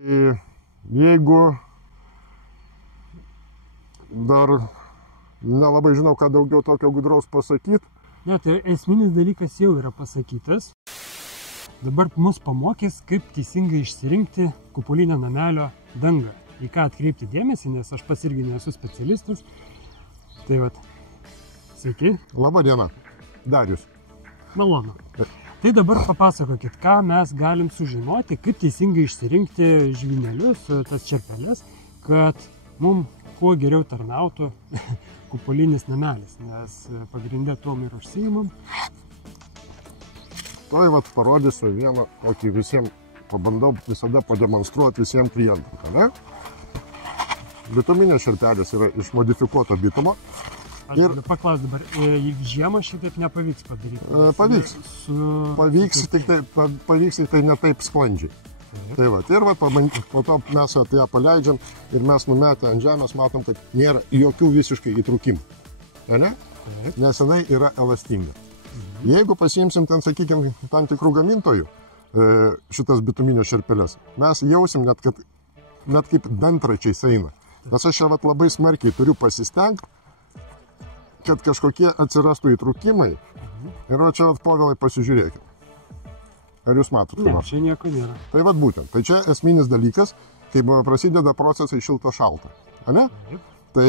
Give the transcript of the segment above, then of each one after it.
Jeigu dar nelabai žinau, ką daugiau tokio gudraus pasakyti. Ne, tai esminis dalykas jau yra pasakytas. Dabar mus pamokys, kaip teisingai išsirinkti kupolinio namelio dangą. Į ką atkreipti dėmesį, nes aš pats irgi nesu specialistas. Tai vat, sveiki. Labą dieną, Darius. Malonu. Tai dabar papasakokit, ką mes galim sužinoti, kaip teisingai išsirinkti žvynelius, tas čerpeles, kad mums kuo geriau tarnautų kupolinis namelis, nes pagrindė tuom ir užsiimam. Toj vat parodysiu vieną, kokį visiems pabandau visada pademonstruoti visiems klientams. Ne? Bituminės čerpelės yra iš modifikuoto bitumo. Aš galiu paklausti dabar, žiemą šitaip nepavyks padaryti? Pavyks. Pavyks tik tai ne taip sklandžiai. Tai va, ir va, po to mes ją paleidžiam ir mes numetę ant žemės matom, kad nėra jokių visiškai įtrūkimų. Ne? Nes jinai yra elastinga. Jeigu pasiimsim ten, sakykime, tam tikrų gamintojų šitas bituminės čerpeles, mes jausim net kaip dantračiais eina. Nes aš čia labai smarkiai turiu pasistengti, kad kažkokie atsirastų įtrūkimai. Ir va čia Povilai pasižiūrėkit. Ar jūs matote? Ne, čia nieko nėra. Tai vat būtent. Tai čia esminis dalykas, kai prasideda procesai šilta-šalta. Ne? Tai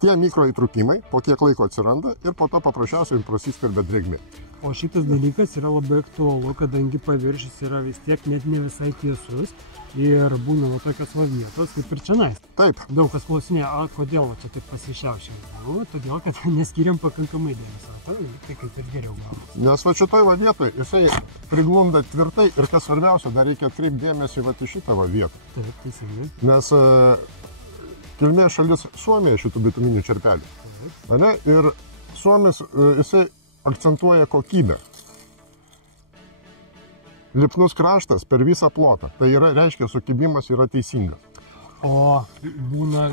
tie mikro įtrūkimai po kiek laiko atsiranda ir po to paprasčiausiai prasiskverbia drėgmė. O šitas dalykas yra labai aktualu, kadangi paviršius yra vis tiek net ne visai tiesus ir būna va tokios va vietos, kaip ir čionais. Taip. Daug kas klausinėja, kodėl čia taip pasišiaušė? Nu, todėl, kad neskiriam pakankamai dėmesio. Tai kaip ir geriau gaunasi. Nes va šitoj va vietoj jisai priglunda tvirtai ir kas svarbiausia, dar reikia atkreipti dėmesį va į šitą va vietą. Taip, teisingai. Nes kilmės šalis Suomija šitų bituminių čerpelių. Ir Suomis jisai akcentuoja kokybę. Lipnus kraštas per visą plotą. Tai reiškia, sukibimas yra teisingas. O būna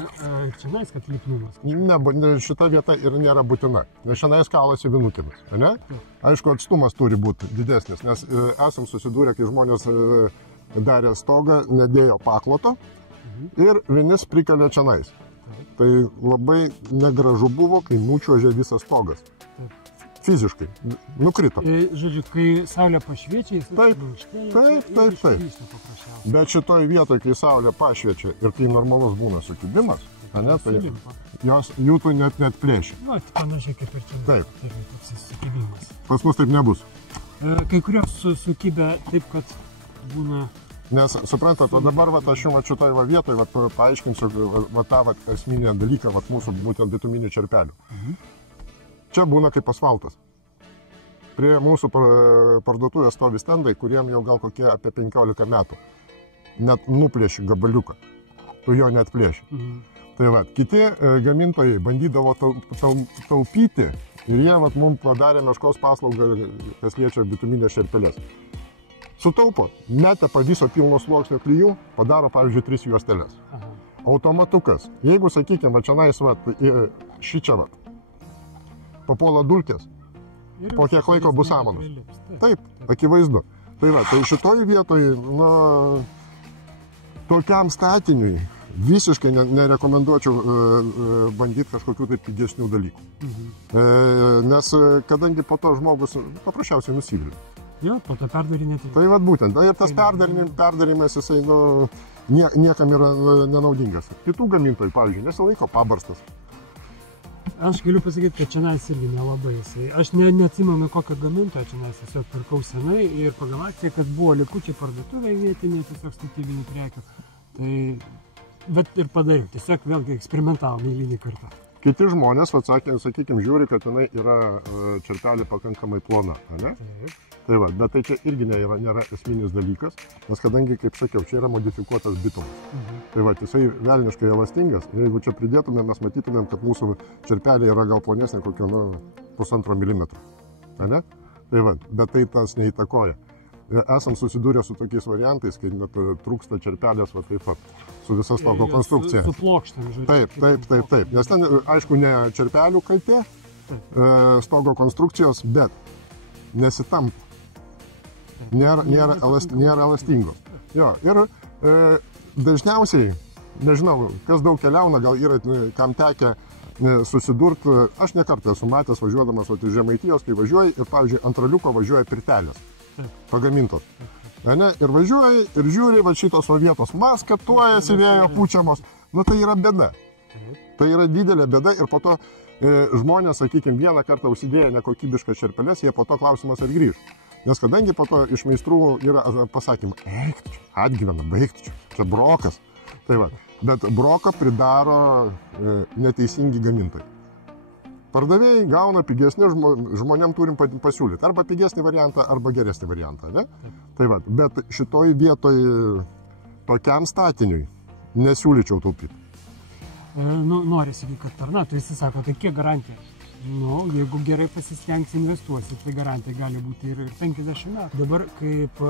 čionais, kad lipnumas? Ne, šita vieta ir nėra būtina. Nes čionais kalasi vinukinas. Ne? Aišku, atstumas turi būti didesnis, nes esam susidūrę, kai žmonės darė stogą, nedėjo pakloto ir vinis prikalė čionais. Tai labai negražu buvo, kai nučiuožė visas stogas. Fiziškai. Nukrito. Žodžiu, kai saulė pašviečia, jis Taip. Bet šitoj vietoj, kai saulė pašviečia ir kai normalus būna sukibimas, tai jų tu net plėšia. Nu, panašiai kaip ir čia. Taip. Sukibimas. Pas mus taip nebus. Kai kurios sukibę taip, kad būna... Nes, suprantat, dabar aš jums šitoj vietoj paaiškinsiu tą esminį dalyką mūsų būtent bituminių čerpelių. Čia būna kaip asfaltas. Prie mūsų parduotuvės stovi stendai, kuriem jau gal kokie apie 15 metų. Net nuplėši gabaliuką. Tu jo net plėši. Tai kiti gamintojai bandydavo taupyti ir jie mums padarė meškos paslaugą, kas liečia bituminės čerpeles. Sutaupo, netepa viso pilno sluoksnio klijų, padaro, pavyzdžiui, 3 juosteles. Automatukas. Jeigu, sakykime, čionais šičia papuola dulkės, po kiek laiko bus samanos. Taip, akivaizdu. Tai šitoj vietoj, tokiam statiniui visiškai nerekomenduočiau bandyti kažkokių taip pigesnių dalykų. Nes kadangi po to žmogus paprasčiausiai nusivilia. Jo, po to perdarinėti. Tai būtent. Ir tas perdarimas, jisai niekam yra nenaudingas. Kitų gamintojų, pavyzdžiui, nesilaiko pabarstas. Aš galiu pasakyti, kad čionais irgi nelabai jisai. Aš neatsimenu kokio gamintojo čionais, tiesiog pirkau senai ir pagal akciją, kad buvo likučiai parduotuvė vietinė, tiesiog statybinių prekių. Tai, bet ir padariau, tiesiog vėlgi eksperimentavom eilinį kartą. Kiti žmonės, sakykime, žiūri, kad jinai yra čerpelė pakankamai plona, ne? Tai bet tai čia irgi nėra esminis dalykas, nes kadangi, kaip sakiau, čia yra modifikuotas bitumas. Tai jisai velniškai elastingas, jeigu čia pridėtumėm, mes matytumėm, kad mūsų čerpelė yra gal plonesnė kokio 1,5 milimetro. Ne? Tai bet tai tas neįtakoja. Esam susidūrę su tokiais variantais, kai trūksta čerpelės, su visa stogo konstrukcija. Su plokštėm, žiūrėjau. Taip. Nes ten, aišku, ne čerpelių kaltė, stogo konstrukcijos, bet nesitampa. Nėra elastingos. Jo, ir dažniausiai, nežinau, kas daug keliauna, gal yra kam tekę susidurti, aš nekartą esu matęs važiuodamas iš Žemaitijos, kai važiuoji ir, pavyzdžiui, ant raliuko važiuoja pirtelės, pagamintos. Ir važiuoji ir žiūri, va šitos vietos maskatuojasi vėjo pučiamos, nu tai yra bėda. Tai yra didelė bėda ir po to žmonės, sakykime, vieną kartą užsidėję nekokybiškas čerpeles, jie po to klausimas ar grįž. Nes kadangi po to iš meistrų yra pasakymą, eik tu čia, atgyvena, baig tu čia, čia brokas. Tai va, bet broką pridaro neteisingi gamintojai. Pardavėjai gauna pigesnį, žmonėm turim pasiūlyti arba pigesnį variantą, arba geresnį variantą, ne? Tai va, bet šitoj vietoj tokiam statiniui nesiūlyčiau taupyti. Nori sakyti, kad tarnautų, visi sako, tai kiek garantija? Jeigu gerai pasistengsi investuosi, tai garantija gali būti ir 50 metų. Dabar, kaip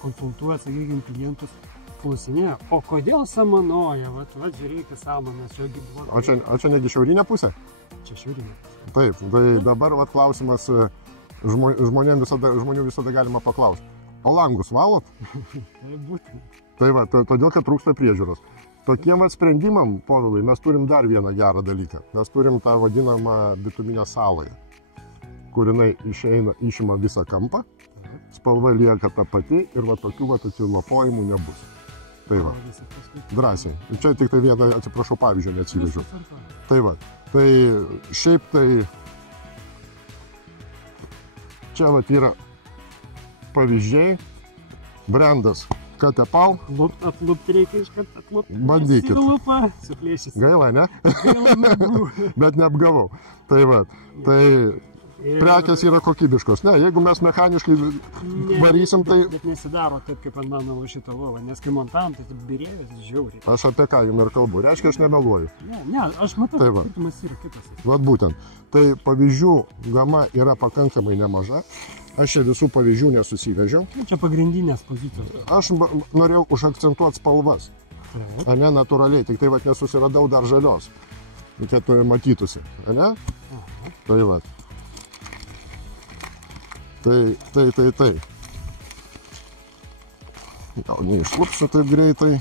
konsultuoja, sakykime, klientus, klausinėja, o kodėl samanoja, žiūrėkite samanas, čia gyvūna. O čia negi šiaurinė pusė? Čia šiaurinė pusė. Taip, tai dabar klausimas, žmonių visada galima paklausti. O langus valot? Tai būtent. Tai va, todėl, kad trūksta priežiūros. Tokiem sprendimam, Povilai, mes turim dar vieną gerą dalyką. Mes turim tą vadinamą bituminę saląją, kur jinai išima visą kampą, spalva lieka ta pati ir va tokių atsilopojimų nebus. Tai va, drąsiai. Čia tik tai vieną, atsiprašau, pavyzdžio neatsivežiu. Tai va, tai šiaip tai čia va yra pavyzdžiai, brandas. Katepal. Atlupti reikia iš karto atlupti. Bandykit. Silupa, suplėšys. Gaila, ne? Gaila neapgavau. Bet neapgavau. Tai va, tai prekės yra kokybiškos. Ne, jeigu mes mechaniškai varysim, tai... Bet nesidaro taip, kaip ant mano šito lovą, nes kai montavom, tai birėjus žiauriai. Aš apie ką jums ir kalbu, reiškia, aš nemeluoju. Ne, aš matau, kad skirtumas yra kitas. Vat būtent. Tai pavyzdžių gama yra pakankamai nemaža. Aš čia visų pavyzdžių nesusivežiau. Čia pagrindinės pozicijos. Aš norėjau užakcentuoti spalvas. Ne, natūraliai, tik tai vat nesusiradau dar žalios. Kad matytųsi. Ne? Tai vat. Tai. Gal neišlupsiu taip greitai.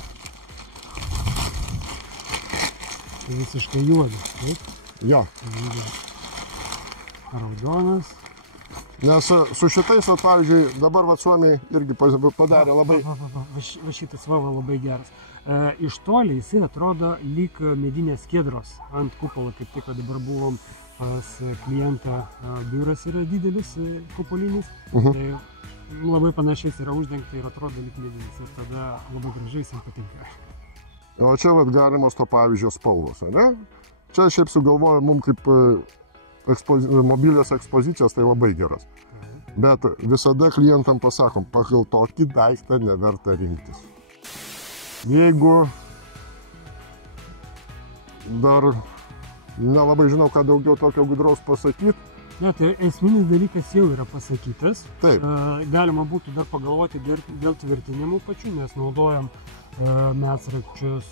Tai visiškai juodas, taip? Jo. Raudonas. Nes su šitais, pavyzdžiui, dabar Suomiai irgi padarė labai... Va šitas labai geras. Iš toli jisai atrodo lyg medinės skiedros ant kupolo, kaip tik dabar buvom pas klientą, biuras yra didelis kupolinis, tai labai panašiais yra uždengta ir atrodo lyg medinis ir tada labai gražiai jis patinka. O čia galimos to pavyzdžio spalvos, ne? Čia šiaip sugalvoju mums kaip mobilios ekspozicijos, tai labai geras. Bet visada klientam pasakom, pagal tokį daiktą neverta rinktis. Jeigu dar nelabai žinau, ką daugiau tokio gudraus pasakyti. Ne, tai esminis dalykas jau yra pasakytas. Taip. Galima būtų dar pagalvoti dėl tvirtinimų pačių, nes naudojam medsraigčius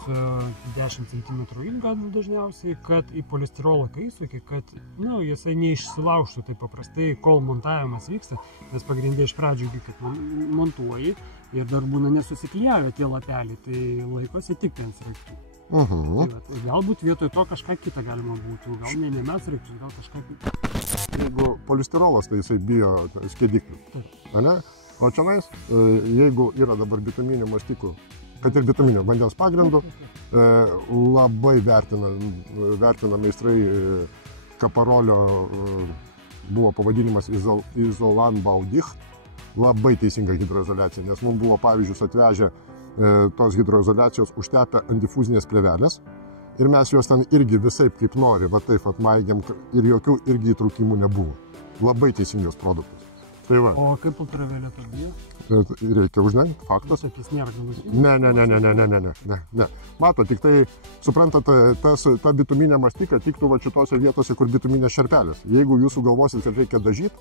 10 cm ilgą dažniausiai, kad į polistirolo kaisukį, kad jisai neišsilaužtų taip paprastai, kol montavimas vyksta, nes pagrindė iš pradžių, kad montuoji ir dar būna nesusiklijavę tie lapeliai, tai laikosi tik ten sraigtų. Tai galbūt vietoj to kažką kitą galima būtų, gal ne medsraigčius, gal kažką kitą. Jeigu polistirolas, tai jisai bijo skiediklių, ne? O čianais, jeigu yra dabar bituminio mastikų, kad ir bituminio vandens pagrindų, labai vertina meistrai Kaparolio, buvo pavadinimas Izolan Baudich, labai teisinga hidroizoliacija, nes mums buvo pavyzdžius atvežę tos hidroizoliacijos užtepę ant difuzinės plėvelės ir mes juos ten irgi visaip kaip nori, va taip atmaigiam ir jokių irgi įtrūkimų nebuvo. Labai teisingas produktas. Tai va. O kaip ultravioleto bijo? Reikia uždengti, faktas. Jis nėra galus. Ne. Mato, tik tai, suprantate, ta bituminė mastika tiktų va šitose vietose, kur bituminės šerpelės. Jeigu jūs sugalvosit, kad reikia dažyti,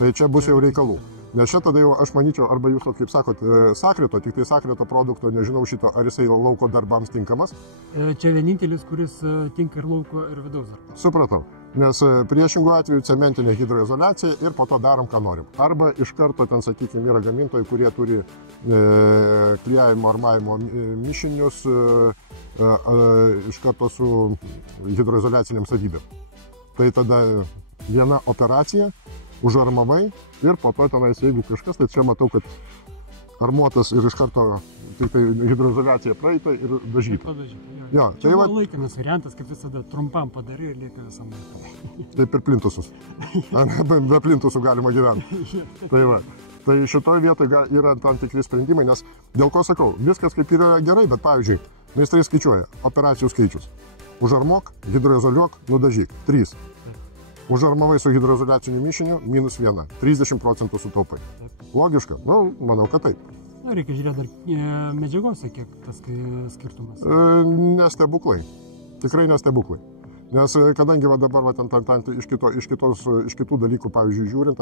tai čia bus jau reikalų. Nes čia tada jau, aš manyčiau, arba jūs, kaip sakot, sakrito, tik tai sakrito produkto, nežinau šito, ar jisai lauko darbams tinkamas. Čia vienintelis, kuris tinka ir lauko, ir vidaus darbams. Supratau. Nes priešingų atveju cementinė hidroizoliacija ir po to darom, ką norim. Arba iš karto ten, sakykime, yra gamintojai, kurie turi klijavimo armavimo mišinius iš karto su hidroizoliaciniam savybėm. Tai tada viena operacija, užarmavai ir po to tenais, jeigu kažkas, tai čia matau, kad armuotas ir iš karto tik tai hidroizoliacija praeita ir dažyta. Jo, tai va laikinas variantas, kaip visada trumpam padarai ir lieka visam laikui. Taip ir plintusus. Be plintusų galima gyventi. Tai va. Tai šitoj vietoje yra tam tikri sprendimai, nes dėl ko sakau, viskas kaip yra gerai, bet pavyzdžiui, meistrai skaičiuoja operacijų skaičius. Užarmuok, hidroizoliuok, nudažyk. 3. Užarmavai su hidroizoliaciniu mišiniu -1. 30% sutaupai. Logiška? Nu, manau, kad taip. Nu, reikia žiūrėti dar medžiagose, kiek tas skirtumas. Nestebuklai. Tikrai nestebuklai. Nes kadangi va dabar va, iš kitų dalykų, pavyzdžiui, žiūrint,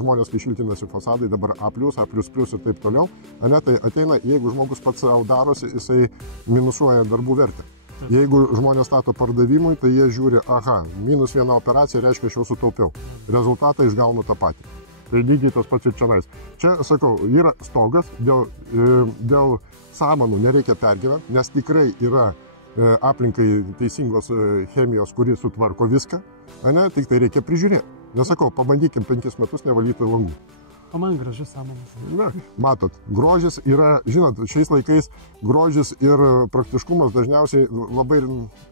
žmonės, kai šiltinasi fasadai, dabar A+, A++ ir taip toliau, tai ateina, jeigu žmogus pats savo darosi, jisai minusuoja darbų vertę. Jeigu žmonės stato pardavimui, tai jie žiūri, aha, -1 operacija reiškia, aš jau sutaupiau. Rezultatą išgaunu tą patį. Tai lygiai tas pats ir čionais. Čia, sakau, yra stogas, dėl samanų nereikia pergyventi, nes tikrai yra aplinkai teisingos chemijos, kuri sutvarko viską, tik tai reikia prižiūrėti. Nesakau, pabandykim 5 metus nevalyti langų. O man gražus samanas. Na, matot, grožis yra, žinot, šiais laikais grožis ir praktiškumas dažniausiai labai,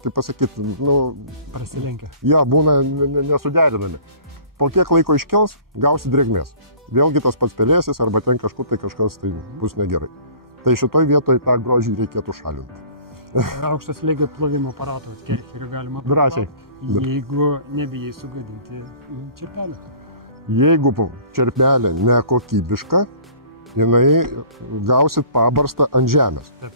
kaip pasakyti, prasilenkia. Ja, būna nesuderinami. Po kiek laiko iškels, gausi drėgmės. Vėlgi tas pats pelėsis, arba ten kažkur tai kažkas tai bus negerai. Tai šitoj vietoje tą grožį reikėtų šalinti. Aukštas slėgio plovimo aparato Kercherį galima drąsiai, jeigu nebijai sugadinti čerpelį. Jeigu čerpelė nekokybiška, jinai gausit pabarstą ant žemės. Taip.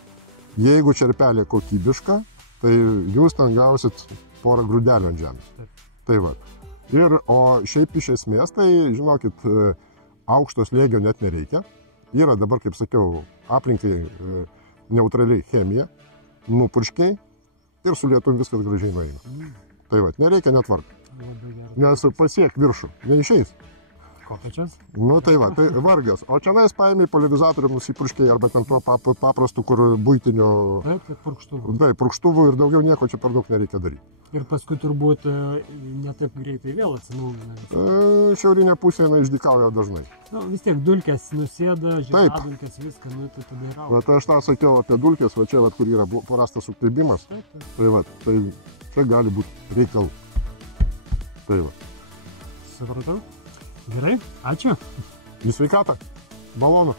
Jeigu čerpelė kokybiška, tai jūs ten gausit porą grūdelių ant žemės. Taip. Tai va. O šiaip iš esmės, tai žinokit, aukšto slėgio net nereikia. Yra dabar, kaip sakiau, aplinkai neutraliai chemija, nupurškiai ir su lietum viskas gražiai nueina. Tai va, nereikia netvarkyti. Nes pasiek viršų, neišeis. Kopečias? Nu tai va, tai vargas. O čia nais paėmė poliarizatorių nusipurškiai arba ten tuo paprastu, kur buitinio... Taip, purkštuvų. Taip, purkštuvų ir daugiau nieko čia per daug nereikia daryti. Ir paskui turbūt netaip greitai vėl atsinaujina. Šiaurinė pusė išdykauja dažnai. Vis tiek dulkės nusėda, žiedadulkės viską, tai tada yra. Bet aš tą sakiau apie dulkės, va čia, va, kur yra porastas suklybimas. Tai va, tai čia gali būti reikalų. Tai va. Supratau. Gerai, ačiū. Į sveikatą. Malonu.